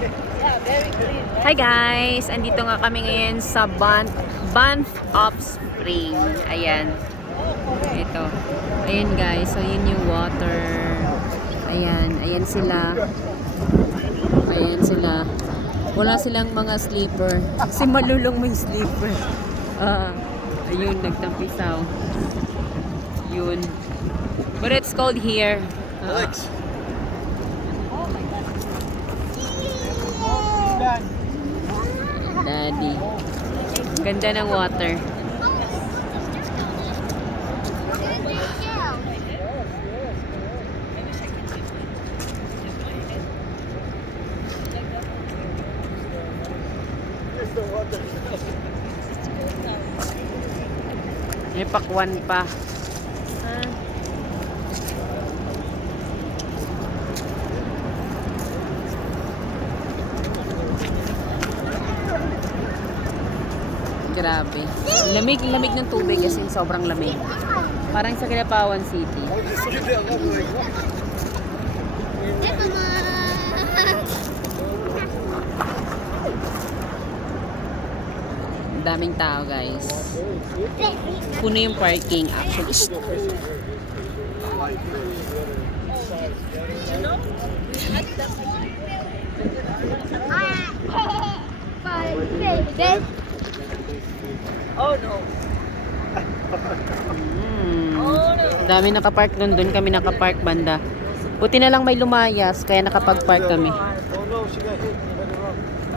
Hi guys! Andito nga kami ngayon sa Banff of Spring. Ayan. Ito. Ayan guys. So yun yung water. Ayan. Ayan sila. Ayan sila. Wala silang mga sleeper. Si Malulong may sleeper. Ayun. Nagtampisaw. Yun. But it's cold here. Alex. Daddy. Ganda ng water. May pakwan pa. Grabe. Lamig ng tubig kasi sobrang lamig. Parang sa Kilapawan City. Ang daming tao guys. Puno yung parking actually. Oh no. Dami nakapark doon kami nakapark banda. Buti na lang may lumayas kaya nakapag-park kami. Oh no, she got hit.